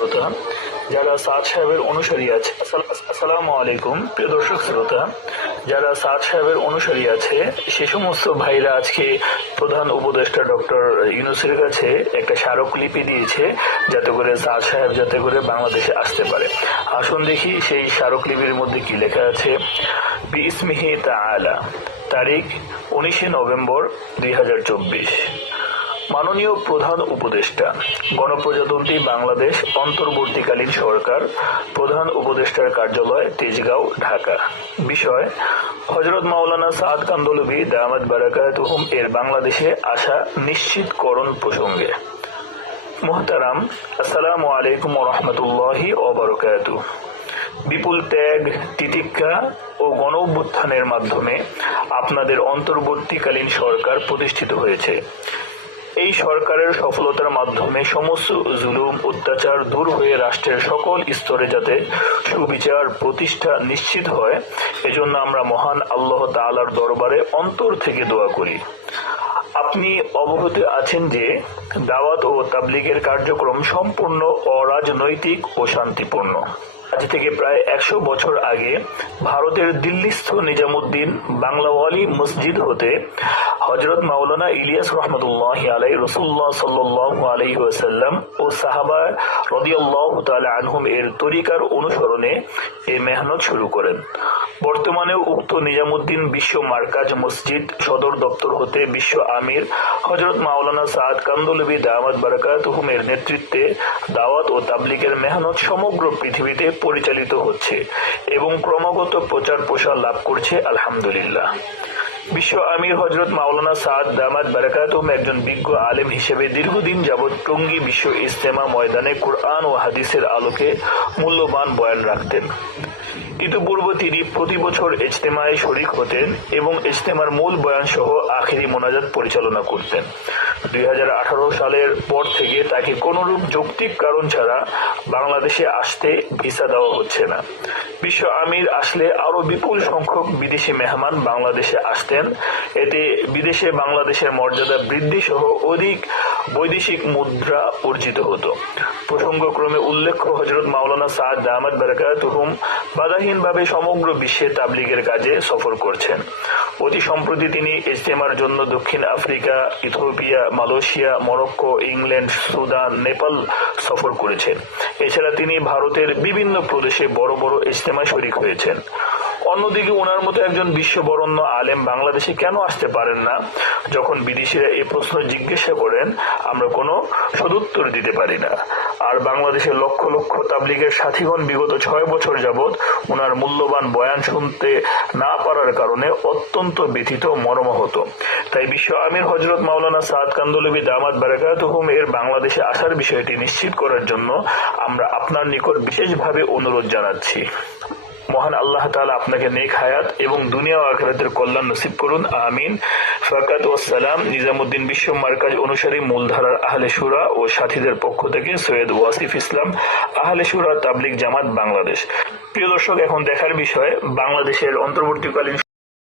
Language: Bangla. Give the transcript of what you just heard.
শ্রোতা, যারা সাদ সাহেবের অনুসারী আছে, আসসাল- আসসালামু আলাইকুম, প্রিয় দর্শক শ্রোতা, যারা সাদ সাহেবের অনুসারী আছে, সে সমস্ত ভাইরা আজকে প্রধান উপদেষ্টা ডক্টর ইউনুসের কাছে একটা স্মারকলিপি দিয়েছে, যাতে করে সাদ সাহেব যাতে করে বাংলাদেশে আসতে পারে। আসুন দেখি সেই স্মারকলিপির মধ্যে কি লেখা আছে। বিসমিহি তাআলা, তারিখ উনিশে নভেম্বর দুই হাজার চব্বিশ। মাননীয় প্রধান উপদেষ্টা, গণপ্রজাতন্ত্রী বাংলাদেশ অন্তর্বর্তীকালীন সরকার, প্রধান উপদেষ্টার কার্যালয় তেজগাঁও, ঢাকা। বিষয়, হজরত মাওলানা সাদ কান্দলবি দামাদ বারাকাতুহুম এর বাংলাদেশে আসা নিশ্চিতকরণ প্রসঙ্গে। মোহতারাম, আসসালামু আলাইকুম রহমতুল্লাহি ওবরকাতু। বিপুল ত্যাগ, তিতিক্ষা ও গণ মাধ্যমে আপনাদের অন্তর্বর্তীকালীন সরকার প্রতিষ্ঠিত হয়েছে। এই সরকারের সফলতার মাধ্যমে সমস্ত জুলুম, অত্যাচার দূর হয়ে রাষ্ট্রের সকল স্তরে যাতে সুবিচার, প্রতিষ্ঠা নিশ্চিত হয়, এজন্য আমরা মহান আল্লাহ তাআলার দরবারে অন্তর থেকে দোয়া করি। আপনি অবগত আছেন যে দাওয়াত ও তাবলিগের কার্যক্রম সম্পূর্ণ অরাজনৈতিক ও শান্তিপূর্ণ। আজ থেকে প্রায় একশো বছর আগে ভারতের দিল্লিস্থ নিজামুদ্দিন বাংলাওয়ালি মসজিদ হতে হজরত মাওলানা ইলিয়াস রহমতুল্লাহ আলাই রসুল্লাহ সাল্লাহ আলাই ওয়াসাল্লাম ও সাহাবা রদিয়াল্লাহ তালা আনহুম এর তরিকার অনুসরণে এ মেহনত শুরু করেন। বর্তমানে উক্ত নিজামুদ্দিন বিশ্ব মার্কাজ মসজিদ সদর দপ্তর হতে বিশ্ব আমির হজরত মাওলানা সাদ কান্দুলবি দাওয়াত বারাকাতুহুম এর নেতৃত্বে দাওয়াত ও তাবলিগের মেহনত সমগ্র পৃথিবীতে পরিচালিত হচ্ছে এবং ক্রমাগত প্রচার প্রসার লাভ করছে, আলহামদুলিল্লাহ। বিশ্ব আমির হজরত মাওলানা সাদ দামাদ বারাকাতুম একজন বিজ্ঞ আলেম হিসেবে দীর্ঘদিন যাবৎ টঙ্গী বিশ্ব ইস্তেমা ময়দানে কোরআন ও হাদিসের আলোকে মূল্যবান বয়ান রাখতেন। ইতিপূর্বে তিনি প্রতি বছর ইজতেমায় শরিক হতেন এবং ইজতেমার মূল বয়ান সহ আখেরি মোনাজাত পরিচালনা করতেন। দুই সালের পর থেকে তাকে কোনরূপ যৌক্তিক কারণ ছাড়া বাংলাদেশে আসতে ভিসা দেওয়া হচ্ছে না। বিশ্ব আমির আসলে আরও বিপুল সংখ্যক বিদেশি মেহমান বাংলাদেশে আসতেন। এতে বিদেশে বাংলাদেশের মর্যাদা বৃদ্ধি সহ অধিক বৈদেশিক মুদ্রা অর্জিত হতো। প্রসঙ্গক্রমে উল্লেখ্য হজরত মাওলানা সাদ দামাদ বারাকাতুহুম বাধাহীনভাবে সমগ্র বিশ্বে তাবলিগের কাজে সফর করছেন। অতি সম্প্রতি তিনি ইজতেমার জন্য দক্ষিণ Africa, Ethiopia, Malaysia, Morocco, England, Sudan, Nepal সফর করেছেন। এছাড়া তিনি ভারতের বিভিন্ন প্রদেশে বড় বড় ইজতেমায় শরিক হয়েছেন। অন্যদিকে ওনার মতো একজন বিশ্ববরণ্য আলেম বাংলাদেশে কেন আসতে পারেন না? যখন বিদেশিরা এই প্রশ্ন জিজ্ঞাসা করেন, আমরা কোনো সদুত্তর দিতে পারি না। আর বাংলাদেশের লক্ষ লক্ষ তাবলিগের সাথীগণ বিগত ছয় বছর যাবৎ ওনার মূল্যবান বয়ান শুনতে না পারার কারণে অত্যন্ত ব্যথিত, মর্মাহত। তাই বিশ্ব আমির হজরত মাওলানা সাদ কান্দলবি দামাদ বারাকাতুহুম এর বাংলাদেশে আসার বিষয়টি নিশ্চিত করার জন্য আমরা আপনার নিকট বিশেষভাবে অনুরোধ জানাচ্ছি। মহান আল্লাহ তালা আপনাকে নেক হায়াত এবং দুনিয়া ও আখরাতের কল্যাণ নসিব করুন, আমিন। ফাকাত ও সালাম, নিজামুদ্দিন বিশ্ব মার্কাজ অনুসারী মূলধারার আহলে সুরা ও সাথীদের পক্ষ থেকে সৈয়দ ওয়াসিফ ইসলাম, আহলে সুরা তাবলিক জামাত বাংলাদেশ। প্রিয় দর্শক, এখন দেখার বিষয়, বাংলাদেশের অন্তর্বর্তীকালীন